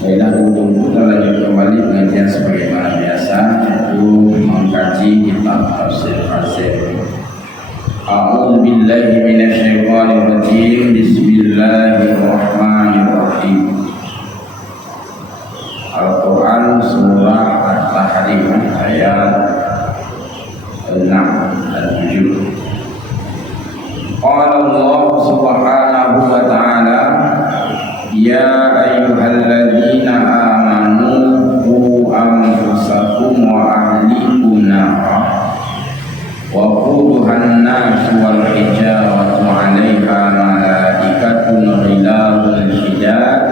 Baiklah, kita lanjut kembali pengajian sebagaimana biasa, yaitu mengkaji kitab tafsir. A'udzu billahi minasyaitonir rajim. Bismillahirrahmanirrahim. Al-Quran surah At-Tahrim ayat 6 dan 7. Qala Allah subhanahu wa ta'ala, ya ayyuhalladzina amanu qu anfusakum wa ahlikum nara wa quduhan nas wal hijaratu 'alaiha malaikatun ghilazun shidad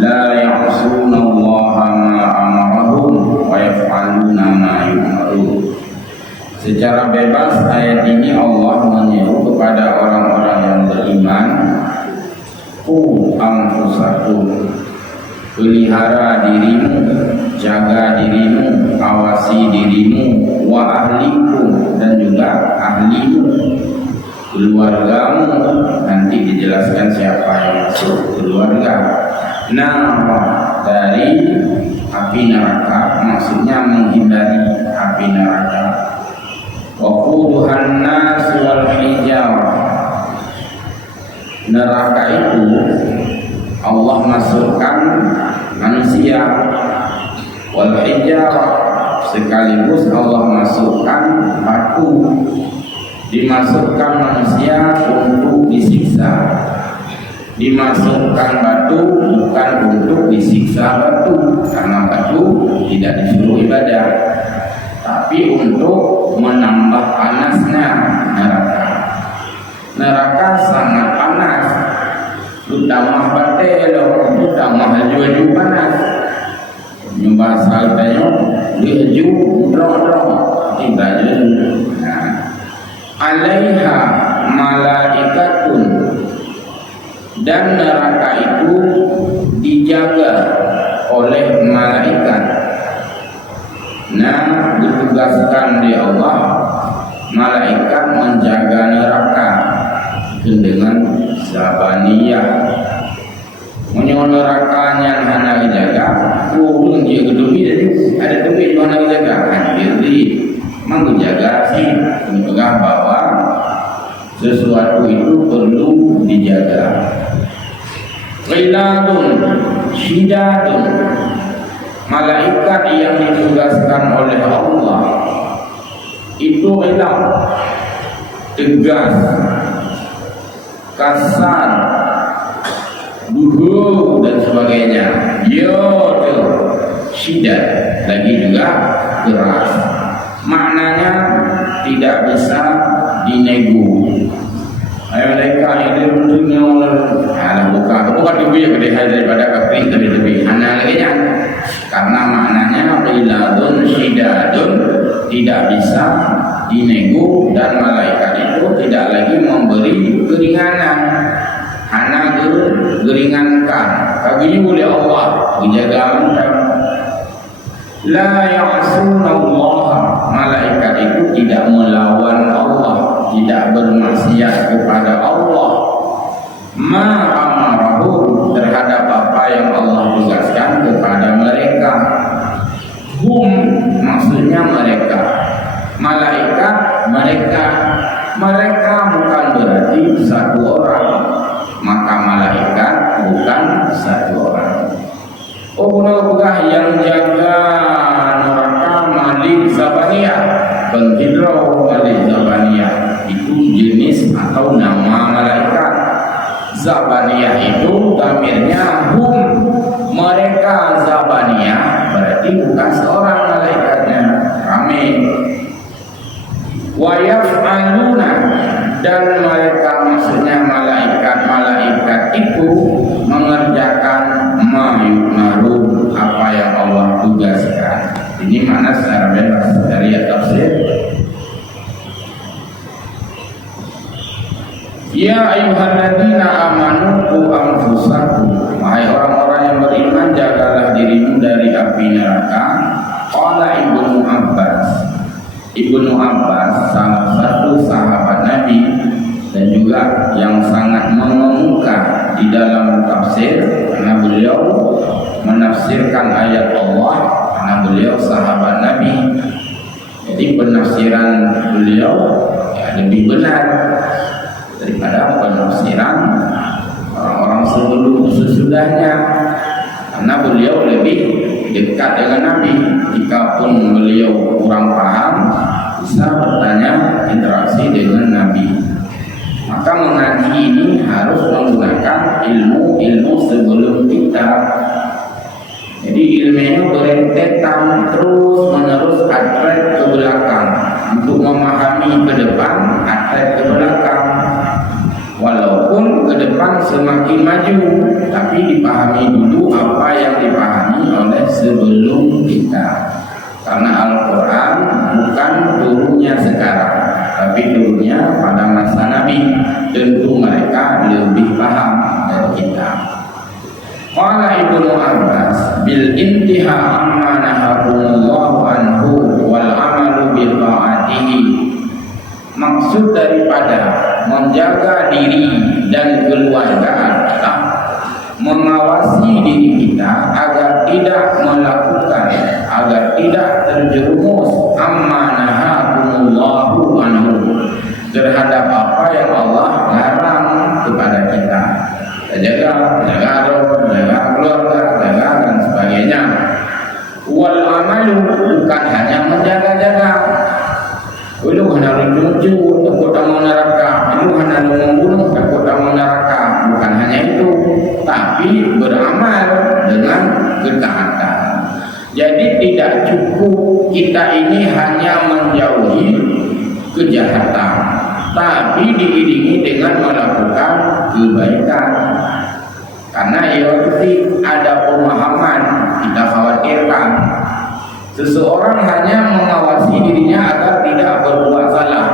la ya'suna Allaha ma amarahum wa yaf'aluna ma yu'marun. Secara bebas ayat ini Allah menyeru kepada orang-orang yang beriman, qu anfusakum, pelihara dirimu, jaga dirimu, awasi dirimu, wa ahlikum, dan juga ahlimu, keluargamu. Nanti dijelaskan siapa yang masuk keluarga. Nah, dari api neraka, maksudnya menghindari api neraka. Wa quduhan nas wal hijarah, neraka itu Allah masukkan manusia, wal hijarah, sekaligus Allah masukkan batu. Dimasukkan manusia untuk disiksa, dimasukkan batu bukan untuk disiksa batu, karena batu tidak disuruh ibadah, tapi untuk menambah panasnya neraka. Neraka sangat panas, utama batelo, utama haju panas. Nyumbah saltanya dihaju drong-drong tidak jelas. Alaiha malaikatun, dan neraka itu dijaga oleh malaikat. Nah, ditugaskan di Allah malaikat menjaga neraka dengan sabaniyah. Menyoal nerakanya hana dijaga, kurung dia kedui ada duit hana dijaga. Jadi menjaga sih, menjaga bahwa sesuatu itu perlu dijaga. Ghilazun shidadun, malaikat yang ditugaskan oleh Allah itu ghilaz, tegas, kasar, duhur dan sebagainya. Syidad lagi juga keras. Maknanya tidak bisa dinego. Ayo mereka ini tentunya bukan lebih gede daripada kafir lebih anak lagi nya. Karena maknanya ghilazun syidadun, tidak bisa dinego, dan malaikat itu tidak lagi memberi keringanan. Hanya geringankan. Kagini oleh Allah dijaga mereka. La ya'suna Allah, malaikat itu tidak melawan Allah, tidak bermaksiat kepada Allah. Ma amarahu, terhadap apa yang Allah tugaskan kepada mereka. Hum, maksudnya mereka. Malaikat mereka bukan berarti satu orang, maka malaikat bukan satu orang. Bukan yang jaga neraka malik zabaniyah, penghidrau malik zabaniyah itu jenis atau nama malaikat. Zabaniyah itu dhamirnya hum, mereka zabaniyah, berarti bukan seorang malaikatnya, ramai. Wa yaf'aluna, dan mereka maksudnya malaikat itu mengerjakan ma yu'maru, apa yang Allah tugaskan. Ini makna secara bebas dari tafsir. Ya ayyuhalladzina amanu qu anfusakum, wahai orang-orang yang beriman, jagalah dirimu dari api neraka. Qala Ibnu Abbas salah satu sahabat Nabi dan juga yang sangat mengemuka di dalam tafsir, karena beliau menafsirkan ayat Allah karena beliau sahabat Nabi. Jadi penafsiran beliau ya lebih benar daripada penafsiran orang-orang sebelum sesudahnya, karena beliau lebih dekat dengan Nabi. Jikapun beliau kurang paham, bisa bertanya, interaksi dengan Nabi. Maka mengaji ini harus menggunakan ilmu sebelum kita. Jadi ilmunya berentetan terus menerus, atret ke belakang. Untuk memahami ke depan, atret ke belakang. Walaupun ke depan semakin maju, tapi dipahami dulu apa yang dipahami oleh sebelum kita. Karena Al-Quran bukan turunnya sekarang, tapi turunnya pada masa Nabi. Tentu mereka lebih paham dari kita. Qala Ibnu Abbas bil intiha amma nahakumullahu anhu wal amalu bi ta'atihi. Maksud daripada menjaga diri dan keluarga adalah mengawasi diri kita agar tidak melakukan, agar tidak terjerumus amma nahakumullahu anhu, terhadap apa yang Allah larang kepada kita. Jaga roh, jaga keluarga, jaga dan sebagainya. Wal amalu bukan hanya menjaga-jaga. Lu hendak lucu, takut mau neraka. Lu hendak membunuh, takut mau neraka. Bukan hanya itu, tapi beramal dengan ketaatan. Jadi tidak cukup kita ini hanya menjauhi kejahatan, tapi diiringi dengan melakukan kebaikan. Karena itu ada pemahaman, kita khawatirkan seseorang hanya mengawasi dirinya agar tidak berbuat salah,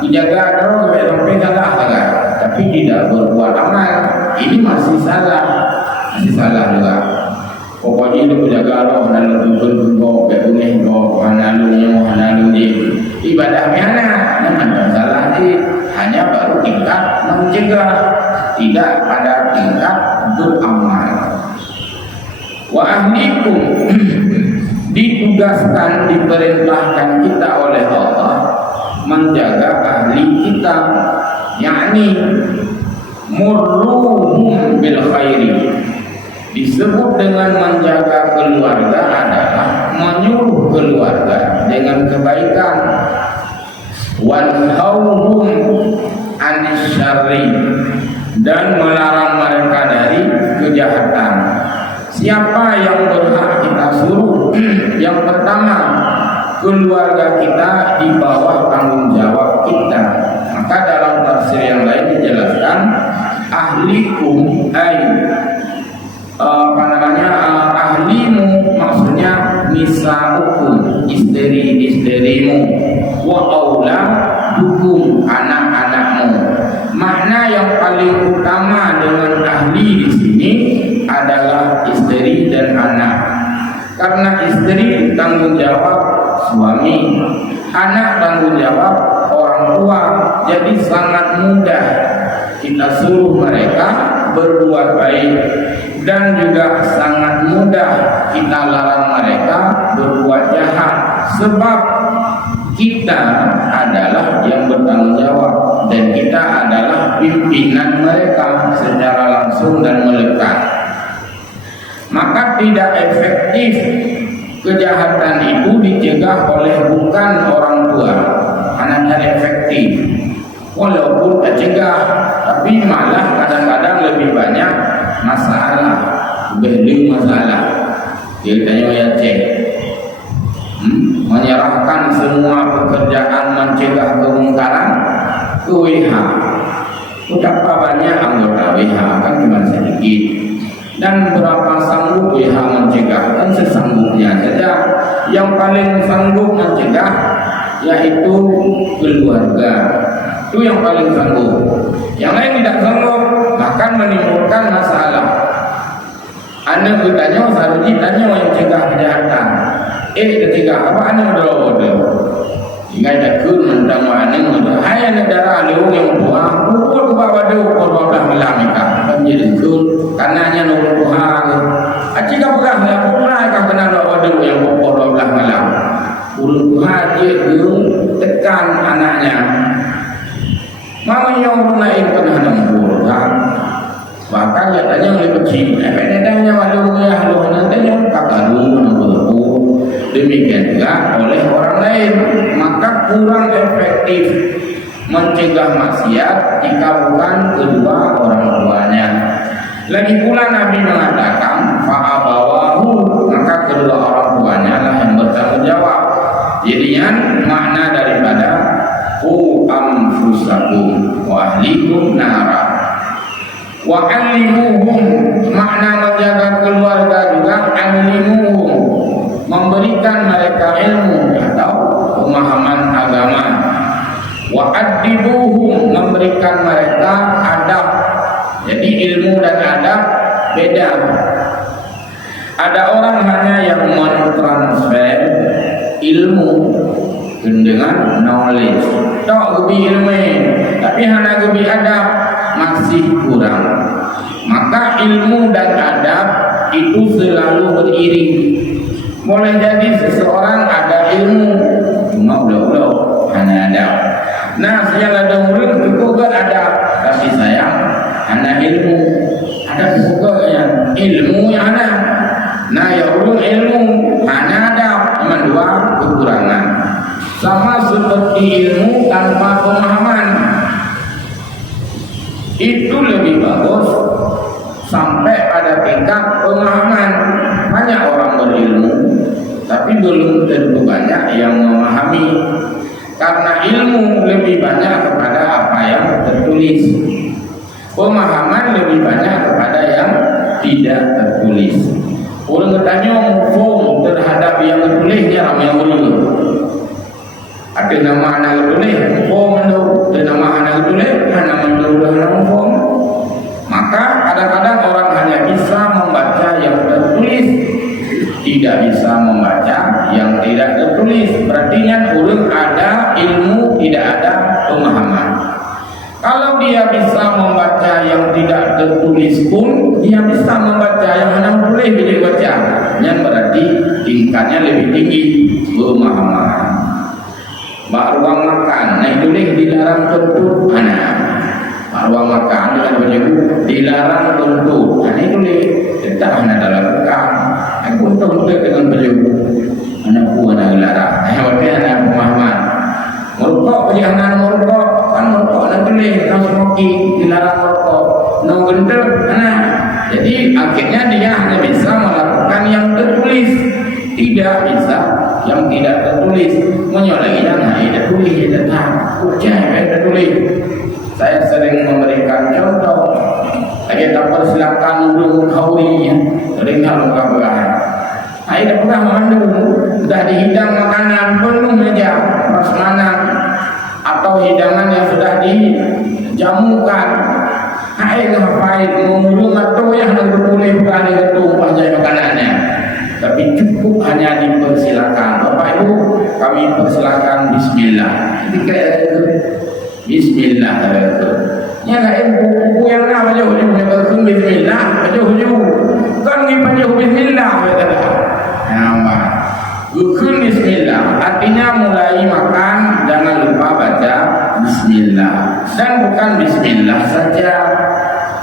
dijaga terus sampai salah kan, tapi tidak berbuat amal, ini masih salah juga. Pokoknya itu jaga roh dan betul go beuneh go hanalu di ibadah mana yang ada salah di hanya baru tingkat mencegah, tidak pada tingkat beramal. Wa ahlikum ditugaskan, diperintahkan kita oleh Allah menjaga ahli kita, yakni murruhum bil khairi. Disebut dengan menjaga keluarga adalah menyuruh keluarga dengan kebaikan. Wanhauhum anis syarri, dan melarang mereka dari kejahatan. Siapa yang berhak kita suruh? Yang pertama, keluarga kita di bawah tanggung jawab kita. Maka dalam tafsir yang lain dijelaskan ahlikum ahlimu, maksudnya nisaukum, istri-istrimu, wa auladukum, anak-anakmu. Makna yang paling utama dengan ahli di sini adalah istri dan anak. Karena istri tanggung jawab suami, anak tanggung jawab orang tua. Jadi sangat mudah kita suruh mereka berbuat baik, dan juga sangat mudah kita larang mereka berbuat jahat, sebab kita adalah yang bertanggung jawab dan kita adalah pimpinan mereka secara langsung dan melekat. Maka tidak efektif kejahatan itu dicegah oleh bukan orang tua, karena tidak efektif. Walaupun tercegah, tapi malah kadang-kadang lebih banyak masalah, lebih masalah. Dia tanya ya cek, menyerahkan semua pekerjaan mencegah kemungkaran ke WH. Berapa banyak anggota WH, kan cuma sedikit. Dan berapa sanggup WH mencegah, kan sesanggupnya saja. Yang paling sanggup mencegah yaitu keluarga. Itu yang paling sanggup. Yang lain tidak sanggup, bahkan menimbulkan masalah. Anda bertanya, Saruji tanya yang cegah kejahatan. Ketiga apa anda berdoa? Jika ada kun mentang anda muda, hai negara leung yang buah, pukul ke bawah dulu korban melangika. Menjadi kun, karenanya nunggu Tuhan. Jika bukan demikian juga oleh orang lain, maka kurang efektif mencegah maksiat jika bukan kedua orang tuanya. Lagi pula Nabi mengatakan fa'abawahu, maka kedua orang tuanya lah yang bertanggung jawab. Jadinya makna daripada qu anfusakum wa ahlikum nara wa allimuhum, makna menjaga keluarga juga allimuhum, memberikan mereka ilmu atau pemahaman agama. Wa adibuhum, memberikan mereka adab. Jadi ilmu dan adab beda. Ada orang hanya yang mentransfer ilmu dengan knowledge, tok gebi ilmu, tapi hanya gebi adab masih kurang. Maka ilmu dan adab itu selalu beriring. Boleh jadi seseorang ada ilmu, cuma udah hanya adab. Nah, saya ada murid cukup adab, tapi saya hanya ilmu. Ada juga yang ilmu yang ada. Nah, ya ulun ilmu hanya adab, cuma dua kekurangan. Sama seperti ilmu tanpa pemahaman, itu lebih bagus sampai pada tingkat pemahaman. Banyak orang berilmu, tapi belum tentu banyak yang memahami. Karena ilmu lebih banyak kepada apa yang tertulis, pemahaman lebih banyak kepada yang tidak tertulis. Orang bertanya form terhadap yang tertulisnya ramai orang. Ada nama anak tertulis, form itu. Ada nama anak tertulis, nama nama form. Maka kadang-kadang orang hanya bisa membaca yang tertulis, tidak bisa membaca yang tidak tertulis. Berarti orang ada ilmu, tidak ada pemahaman. Kalau dia bisa membaca yang tidak tertulis pun, dia bisa membaca yang hanya boleh dia baca. Yang berarti tingkatnya lebih tinggi pemahaman. Bak ruang makan, naik tulis dilarang kentut anak. Bak ruang makan dengan menyebut dilarang kentut. Naik tulis tetap anak dalam bekam. Aku kentut dengan menyebut anak puan anak dilarang. Berarti anak pemahaman. Merokok perjalanan merokok kan merokok anak tulis. No smoking dilarang merokok. No gendel anak. Jadi akhirnya dia hanya bisa melakukan yang tertulis, tidak bisa yang tidak tertulis. Menyolagi dan tidak tulis tentang ujian tertulis. Saya sering memberikan contoh. Lagi tak persilakan belum kauri, sering kalau kabaran. Tidak pernah mengandung, sudah dihidang makanan penuh meja prasmanan atau hidangan yang sudah dijamukan. Ngapain mengulung atau yang boleh berani ketumpah jadi makanannya. Tapi cukup hanya dipersilakan. Bapak Ibu, kami persilakan Bismillah. Ketika itu Bismillah itu. Ya lain buku yang nak baca hujung Bismillah, baca hujung. Kan ni baca Bismillah kata. Nampak. Bukan Bismillah, artinya mulai makan jangan lupa baca Bismillah. Dan bukan Bismillah saja,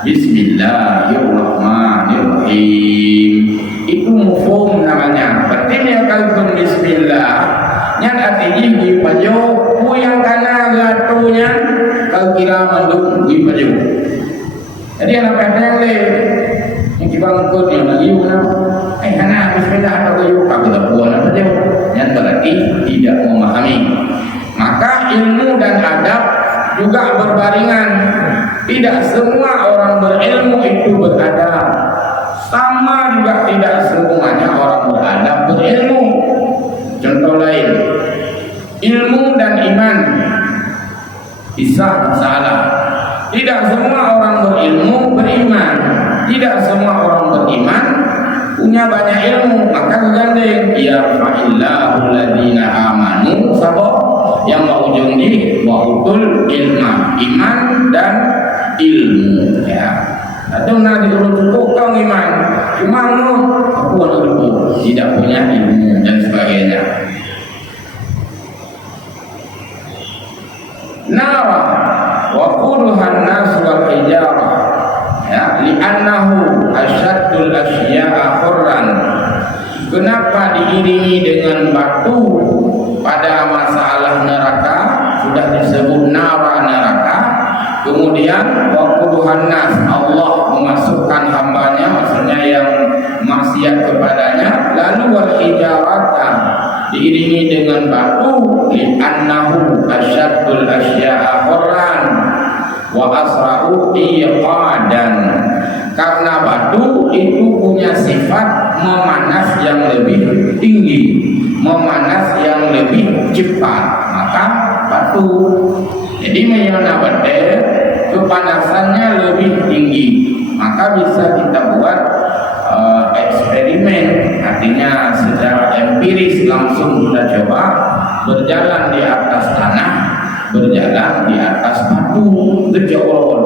Bismillahirrahmanirrahim. Itu mufhum namanya. Pentingnya kalau Bismillah, yang artinya di paju, yang kanan gatunya, kalau kira manduk di paju. Jadi anak pendek le, yang kita ngikut yang lagi mana? Anak Bismillah atau kayu, kami tak buat apa je. Yang berarti tidak memahami. Maka ilmu dan adab juga berbaringan. Tidak semua orang berilmu itu beradab. Sama juga tidak semuanya orang beradab berilmu. Contoh lain, ilmu dan iman bisa salah. Tidak semua orang berilmu beriman. Tidak semua orang beriman punya banyak ilmu. Maka gandeng ya fa'illahu ladina amanu sabab yang mau ujung di wa'utul ilma, iman dan ilmu ya. Atau nanti kalau cukup kau iman, cuma aku tidak punya ilmu dan sebagainya. Nara wa quluhan nas wal hijarah ya li'annahu asyaddul asya'a khurran. Kenapa diiringi dengan batu pada masalah neraka sudah disebut nara neraka. Kemudian waquduhan nas, Allah memasukkan hambanya, maksudnya yang maksiat kepadanya. Lalu wal hijarata, diiringi dengan batu, li'annahu asyaddul asya'a qurran wa asra'u iqadan, karena batu itu punya sifat memanas yang lebih tinggi, memanas yang lebih cepat, maka batu. Jadi menyana batu kepanasannya lebih tinggi, maka bisa kita buat eksperimen, artinya secara empiris langsung kita coba berjalan di atas tanah, berjalan di atas batu, berjauh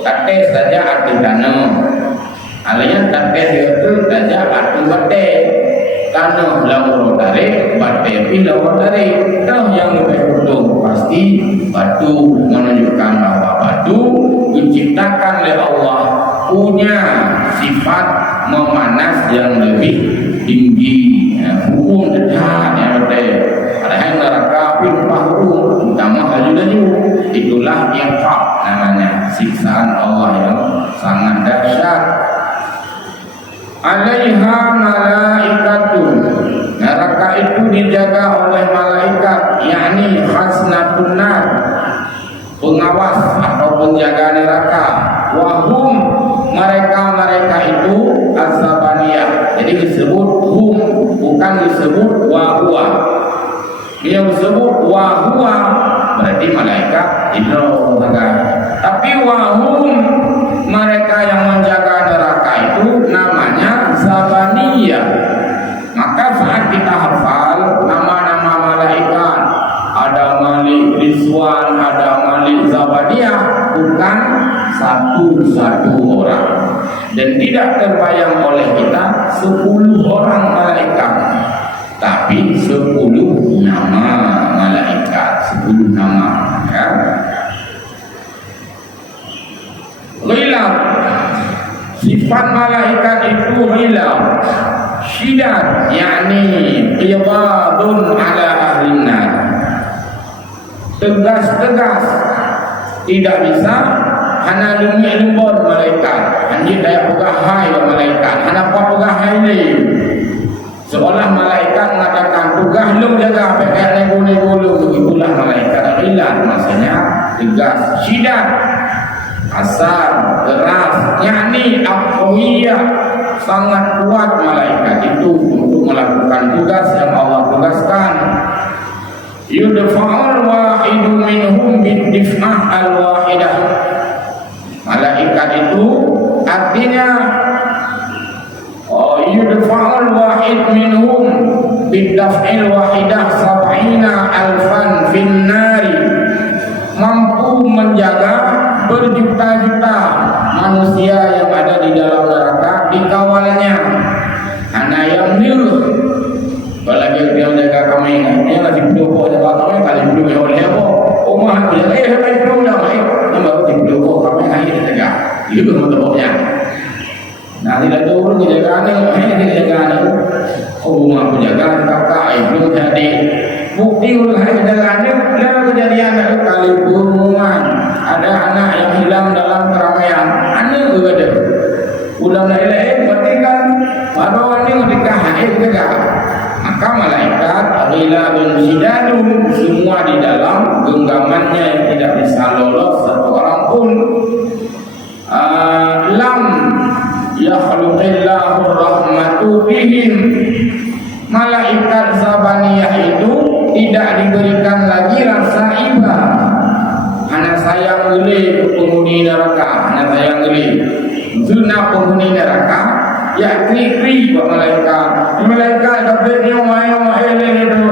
kate saja arti tanah, alanya kate itu saja arti bate, tanah lawan tarik, bate pi lawan tarik, tahu yang lebih untung pasti batu, menunjukkan bahwa batu diciptakan oleh Allah punya sifat memanas yang lebih tinggi. Hukum dekat yang ada. Ada neraka pintu utama laju-laju. Itulah iqab namanya, siksaan Allah yang sangat dahsyat. Alaiha malaikatun, neraka itu dijaga oleh malaikat, yakni khasnatun nar, pengawas atau penjaga neraka. Wahum, mereka itu az-zabaniyah. Jadi disebut hum, bukan disebut wahua. Dia disebut wahua berarti malaikat itu. Tapi wahum, mereka yang menjaga neraka itu namanya zabaniyah. Maka saat kita hafal nama-nama malaikat, ada Malik Rizwan, ada Malik Zabaniyah, bukan satu-satu orang, dan tidak terbayang oleh kita 10 orang malaikat, tapi 10 nama malaikat, 10 nama ya. Ghilab, sifat malaikat itu ghilab syidad, yakni qiyadun ala ahli nar, tegas-tegas, tidak bisa hana lumit-lumut malaikat, hanya daya pegah hai malaikat, hana apa pegah hai ni. Seolah malaikat mengatakan tugas lu jaga pakai nego-nego lu, begitulah malaikat. Ghilab maksudnya tegas, syidad kasar, keras, yakni aqwiyah, sangat kuat malaikat itu untuk melakukan tugas yang Allah tugaskan. Yudfa'ul wahidu minhum bid-dif'ah al-wahidah. Malaikat itu artinya yudfa'ul wahid minhum bid-daf'il wahidah sab'ina alfan finnari, mampu menjaga berjuta-juta manusia yang ada di dalam neraka dikawalnya. Ana yang niru kalau dia menjaga kami, dia lagi berdoa jaga kami kali berdoa oleh apa? Umah dia baik berdoa baik, nama berdoa kami hari jaga. Itu bentuknya. Nah tidak tahu orang jaga ni, jaga ni. Umah penjaga kakak belum jadi. Bukti orang hari jaga ni, lalu kejadian kali pengumuman ada anak yang hilang dalam keramaian, anak berada. Ulang lain-lain, berarti kan baru ni ketika haid jaga. Maka malaikat ghilabun syidadun, semua di dalam genggamannya yang tidak bisa lolos satu orang pun. Lam yakhluqillahu rahmatu bihim, malaikat zabaniyah itu tidak diberikan lagi rasa iba. Hanya sayang geli penghuni neraka, hanya sayang geli zina penghuni neraka, ya kri-kri buat malaikat. Malaikat dapat yang main-main itu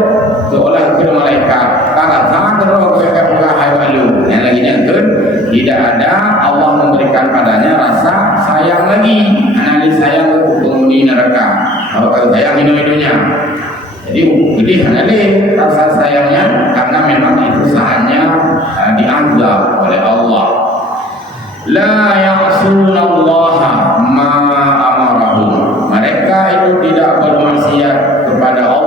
seolah itu malaikat karena sangat teruk kepada haywalu. Yang lagi nyangkut tidak ada Allah memberikan padanya rasa sayang lagi, analis sayang untuk penghuni neraka. Kalau sayang hidup-hidupnya, jadi gede analis rasa sayangnya karena memang itu saatnya diazab oleh Allah. La ya'sunallaha ma amarahum, mereka itu tidak bermaksiat kepada Allah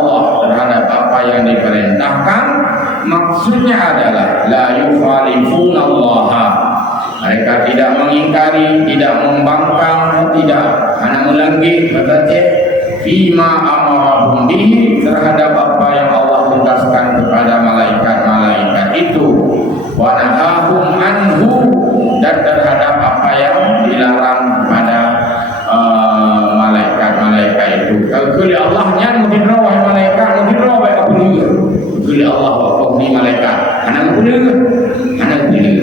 Maksudnya adalah la yukhalifuna Allah. Mereka tidak mengingkari, tidak membangkang, tidak hanya melanggeng berkata fima amarahum bihi, terhadap apa yang Allah tugaskan kepada malaikat-malaikat itu, wa nahahum anhu, dan terhadap apa yang dilarang kepada malaikat-malaikat itu. Kalau Allah nya mungkin rawai malaikat, mungkin rawai apa juga. Kalau Allah apa ni malaikat, anak boleh, anak boleh.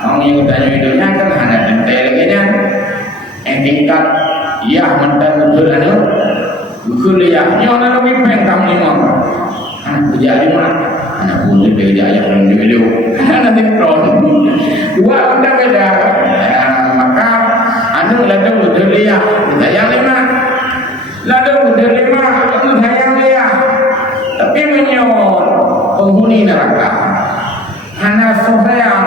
Orang yang tanya hidupnya kan hanya detail lagi nya. Tingkat ya mantan betul anu. Kuliahnya orang lebih pengkam ni mah. Anak kerja di mana? Anak boleh kerja yang di video. Anak tiktok. Dua udah beda. Maka anu ladang betul dia. Sayang lima. Ladang betul lima. Anu sayang dia. Tapi menyor penghuni neraka. Hana sayang.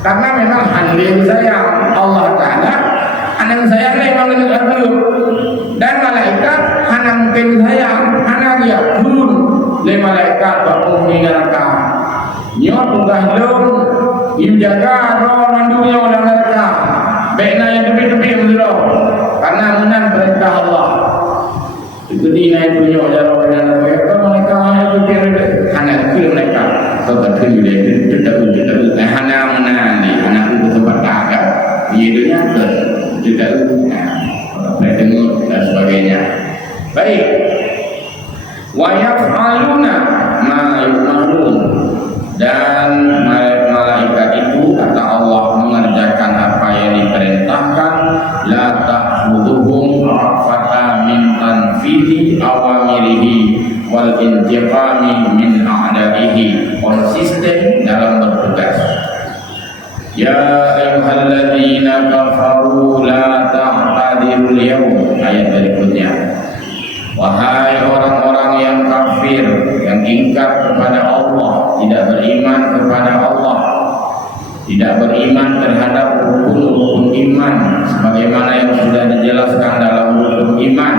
Karena memang handil sayang Allah Ta'ala. Anak sayang memang itu adil. Dan malaikat hana mungkin sayang. Hana dia turun dari malaikat penghuni neraka. Nyot tunggah lung. Ia jaga roh nandunya orang neraka. Baiknya yang tepi-tepi menurut. Karena menang perintah Allah. Jadi naik punya roh dan mereka hanya berfikir hanya kira mereka tetap kiri tidak hanya menani hanya itu tempat agak hidupnya tidak bertemu dan sebagainya. Baik, wa yaf'aluna ma yu'marun, dan malaikat itu kata Allah mengerjakan apa yang diperintahkan. La ta'khudhuhum ra'fata min tanfidhi awamirihi wal intiqami min a'da'ihi, konsisten dalam bertugas. Ya ayyuhalladzina kafaru la ta'tadirul yawm, ayat berikutnya. Wahai orang-orang yang kafir, yang ingkar kepada Allah, tidak beriman kepada Allah, tidak beriman terhadap rukun-rukun iman sebagaimana yang sudah dijelaskan dalam rukun iman.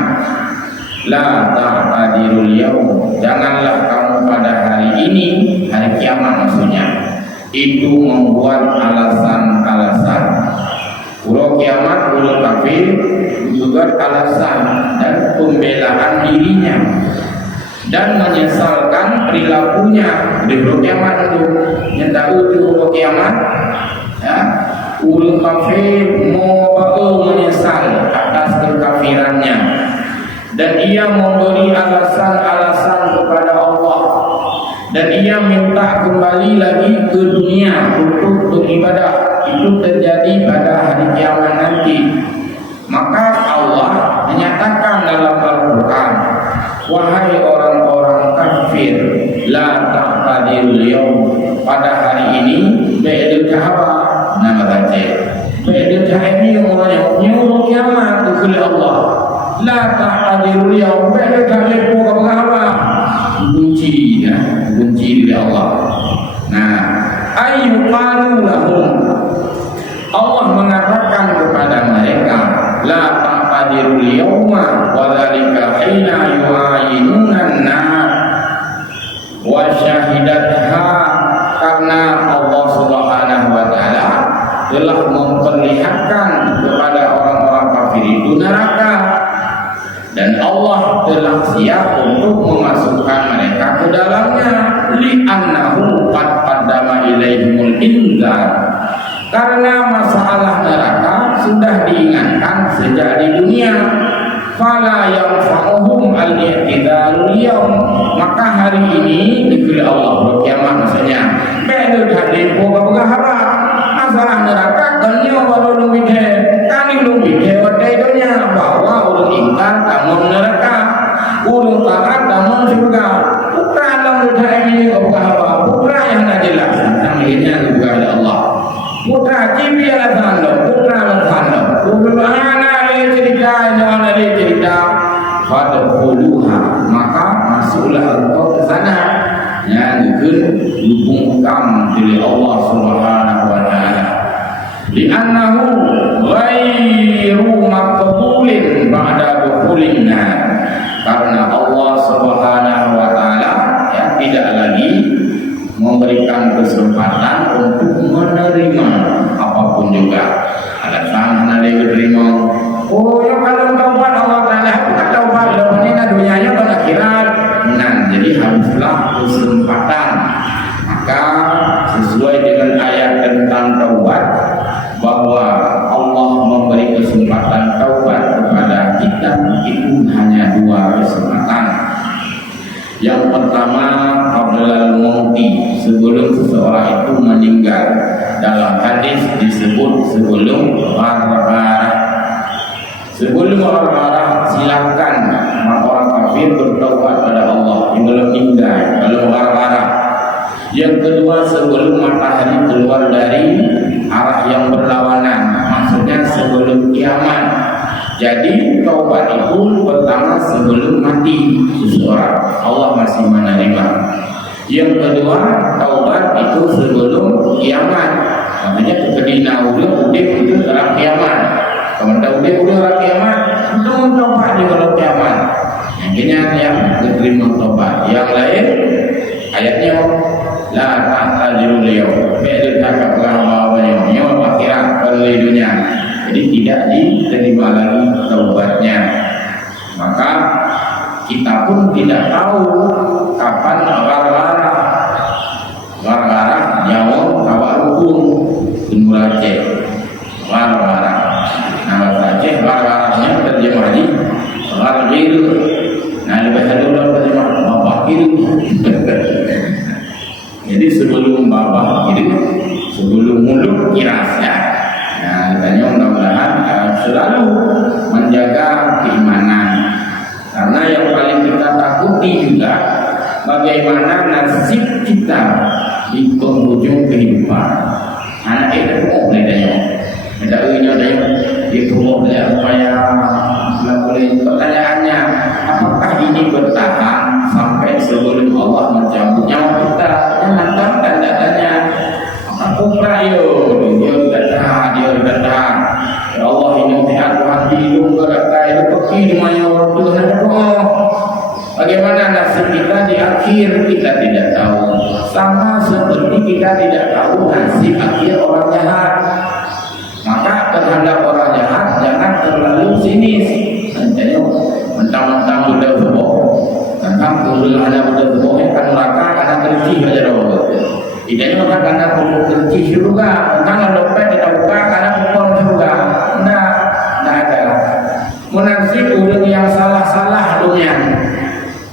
La ta'tadirul yaum, janganlah kamu pada hari ini, hari kiamat maksudnya, itu membuat alasan-alasan. Pulau kiamat, pulau kafir juga alasan dan pembelaan dirinya dan menyesalkan perilakunya di pulau kiamat itu. Yang tahu di pulau kiamat, ya, pulau kafir mau menyesal atas kekafirannya dan ia memberi alasan-alasan kepada Allah dan ia minta kembali lagi ke dunia untuk beribadah. Itu terjadi pada hari kiamat nanti. Maka Allah menyatakan dalam Al-Quran, wahai orang-orang kafir, la ta'tadirul yaum, pada hari ini ba'dal kahaba, nama baca ba'dal kahaba yang orangnya nyuruh kiamat kepada Allah. La ta'tadirul yaum, ba'dal kahaba kunci ya, kunci dari Allah. Nah, ayyuqalu lahum, Allah mengatakan kepada mereka, la ta'tadirul yawma wa dzalika hina yu'ayinuna an-nar wa syahidatha, karena Allah Subhanahu wa taala telah memperlihatkan kepada orang-orang kafir itu neraka dan Allah telah siap untuk memasukkan mereka ke dalamnya, li'annahu qad qaddama ilaihimul inzar, karena masalah neraka sudah diingatkan sejak di dunia. Fala yanfa'uhum al-i'tidarul yawm, maka hari ini diberi Allah berkiamat maksudnya betul hadir boga hara masalah neraka kannya baru lumide kami lumide wadai dunia bahwa urung ingkar namun neraka, urung taat namun surga. Putra dalam dunia ini boga hara, putra yang tidak jelas namanya juga ada Allah. Putra cipi ala sando, putra ala sando. Putra ana le cerita, ana le cerita. Fadkhuluha, maka masuklah engkau ke sana. Ya, dikun lubung kam dari Allah Subhanahu wa taala. Li'annahu ghairu maqbulin ba'da dukhulin nar. Karena Allah Subhanahu wa taala ya tidak lagi pun hanya dua kesempatan. Yang pertama, qablal mauti, sebelum seseorang itu meninggal. Dalam hadis disebut sebelum ghargharah. Sebelum ghargharah silakan orang kafir bertaubat pada Allah yang belum meninggal, belum ghargharah. Yang kedua, sebelum matahari keluar dari arah yang berlawanan, maksudnya sebelum kiamat. Jadi taubat itu pertama sebelum mati seseorang, Allah masih menerima. Yang kedua, taubat itu sebelum kiamat, maksudnya ketika udah itu dalam kiamat. Kalau udah dalam kiamat, belum taubat di dalam kiamat. Akhirnya yang diterima taubat. Yang lain ayatnya la ta'tajiru liyau, ba'da takabbaru yaum akhirat dunia. Jadi tidak diterima lagi taubatnya. Maka kita pun tidak tahu kapan ghargharah. Ghargharah nyawa kawarukun Aceh. Ghargharah. Nah, bahasa Aceh ghargharahnya terjemah di ghargir. Nah, lebih dulu terjemah babakir. Jadi sebelum babakir, sebelum mulut kirasnya. Nah, katanya mudah-mudahan selalu menjaga keimanan. Karena yang paling kita takuti juga bagaimana nasib kita di penghujung kehidupan. Anak itu boleh tanya, ada itu boleh supaya boleh. Pertanyaannya, apakah ini bertahan sampai sebelum Allah mencabut nyawa kita? Jangan tanda-tandanya. Apakah dia datang. Ya Allah, ini hati hati lu berkata itu pergi di mana waktu hendak. Bagaimana nasib kita di akhir kita tidak tahu. Sama seperti kita tidak tahu nasib akhir orang jahat. Maka terhadap orang jahat jangan terlalu sinis. Nanti mentang-mentang sudah sembuh, tentang kuliah ada sudah sembuh akan neraka karena terci saja dulu. Tidak maka karena terci juga, tentang dompet kita buka karena pukul juga. Nah ada munafik orang yang salah-salah dunia.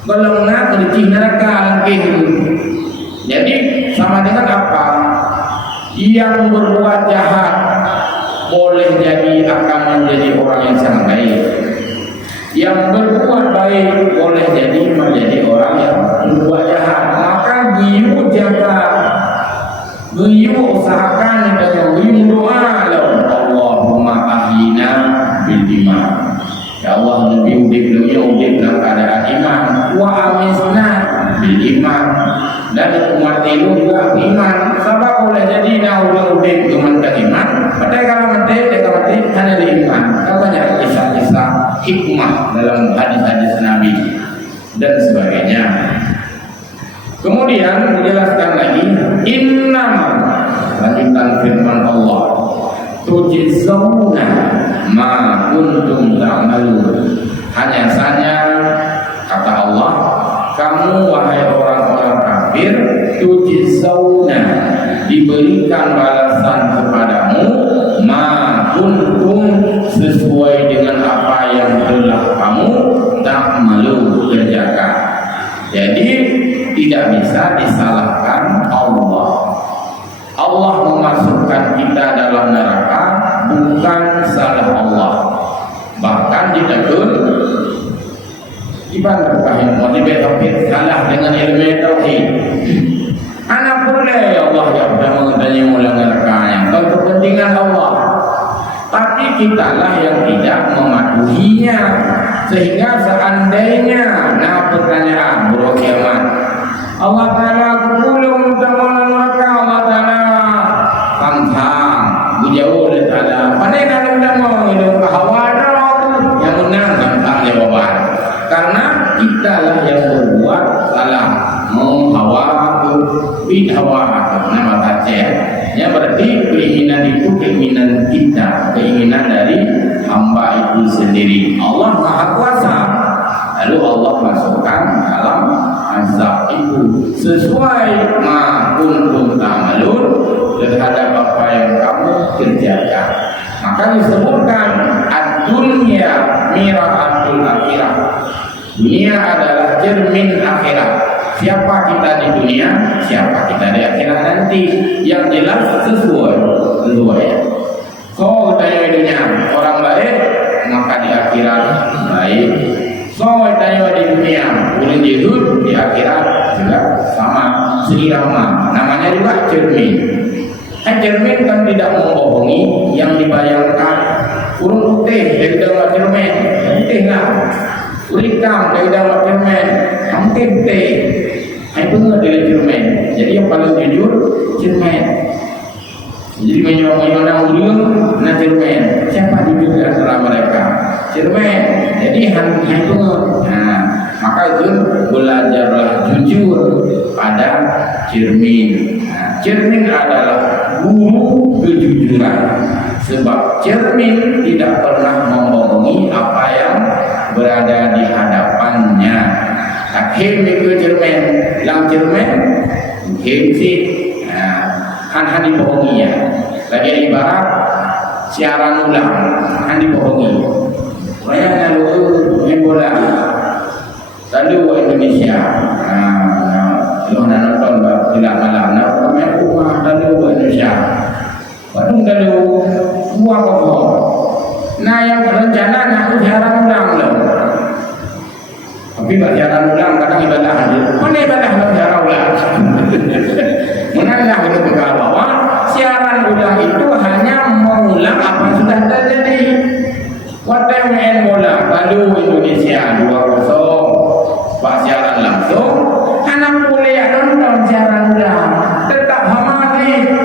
Kalau nak terci neraka lagi. Jadi sama dengan apa? Yang berbuat jahat boleh jadi akan menjadi orang yang sangat baik. Yang berbuat baik boleh jadi menjadi orang yang berbuat jahat. Maka biu jaga, biu usahakan dan biu doa Allahumma ahyina bil iman. Ya Allah, lebih udip dalam keadaan iman. Wa amisna bil iman. Dan umat itu juga iman. Sebab boleh jadi nak udip dengan iman. Padahal kalau mati hanya di iman. Banyak kisah-kisah hikmah dalam hadis-hadis Nabi dan sebagainya. Kemudian dijelaskan lagi, innama, lanjutan firman Allah, tujizawna ma kuntum ta'malun. Hanya saja kata Allah, kamu wahai orang-orang kafir, tujizawna, diberikan balasan kepadamu ma kuntum, sesuai dengan apa yang telah kamu ta'malun, kerjakan. Jadi tidak bisa disalahkan Allah. Allah memasukkan kita dalam neraka bukan salah Allah. Bahkan ditegur ibarat berkahim motivasi tauhid salah dengan ilmu tauhid. Anak boleh ya Allah yang sudah mengetahui ulang nerakanya untuk kepentingan Allah. Tapi kitalah yang tidak mematuhinya. Sehingga seandainya, nah pertanyaan bro kiamat, Allah Ta'ala kulum teman mereka, Allah Ta'ala pantang bujau oleh Ta'ala. Pandai kalau kita mau hidup kehawaran yang menang tentang jawaban. Karena kitalah yang berbuat salah, mau hawa itu bidhawa nama Aceh. Ya berarti keinginan itu keinginan kita, keinginan dari hamba itu sendiri. Allah Maha Kuasa. Lalu Allah masukkan dalam azab itu sesuai ma kuntum ta'malun, terhadap apa yang kamu kerjakan. Maka disebutkan ad-dunya mira'at mir'atul akhirah. Dunia adalah cermin akhirat. Siapa kita di dunia, siapa kita di akhirat nanti. Yang jelas sesuai. So tanya di dunia orang baik, maka di akhirat baik. So tanya di dunia orang jihud, di akhirat juga sama, seirama. Namanya juga cermin. Cermin kan tidak membohongi yang dibayangkan. Urung putih dari dalam cermin, putih lah. Urung hitam dari dalam cermin, putih. Itu nggak dari cermin. Jadi yang paling jujur cermin. Jadi menyuang urung, nah cermin. Siapa jujur di antara mereka? Cermin. Jadi itu nah, maka itu belajarlah jujur pada cermin. Nah, cermin adalah guru kejujuran. Sebab cermin tidak pernah membohongi apa yang berada di hadapannya. Hakim itu cermin, yang cermin, hakim sih, kan dibohongi ya. Lagi ibarat siaran ulang, kan dibohongi. Banyak lalu main bola, lalu Indonesia. Kalau nonton tidak malam, main rumah lalu Indonesia. Padung lalu buah pokok. Nah yang rencana nak siaran ulang loh. Tapi siaran ulang kadang ibadah aja. Mana ibadah kalau siaran ulang? Mengalah itu bekal bahwa siaran ulang itu hanya mengulang apa yang sudah terjadi. Waktu main bola lalu Indonesia 2-0, pak siaran langsung. Anak kuliah nonton siaran ulang, tetap hamali.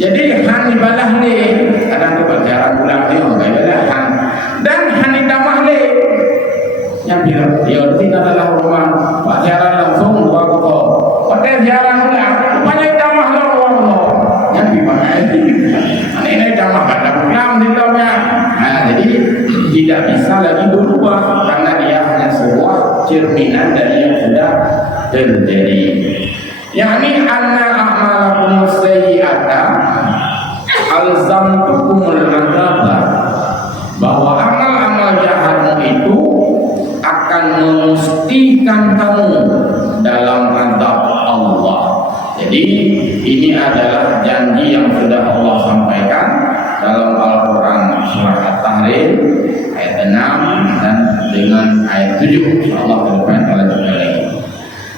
Jadi han ibadah ni, kadang tu siaran ulang ni orang ibadah han, dan han itamah ni. Yang dia adalah rumah pak siaran langsung 2-0. Waktu siaran ulang, rupanya itamah lah 2-0. Yang dipakai, ini itamah kadang ulang di dalamnya. Jadi tidak bisa lagi berubah karena dia hanya sebuah cerminan dari yang sudah terjadi. Yakni anna a'malakum sayyi'ata alzamtukumul adzaba, bahwa amal-amal jahatmu itu akan memestikan kamu dalam azab Allah. Jadi ini adalah janji yang sudah Allah sampaikan dalam Al-Quran surah At-Tahrim ayat 6 dan dengan ayat 7. InsyaAllah ke depan kita lanjutkan lagi.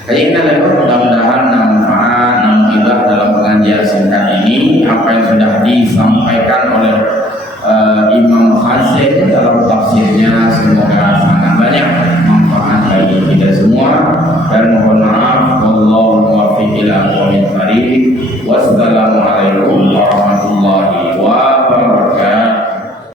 Kayaknya mudah-mudahan manfaat nampaklah dalam pengajian singkat ini apa yang sudah disampaikan oleh Imam Hasan dalam tafsirnya, semoga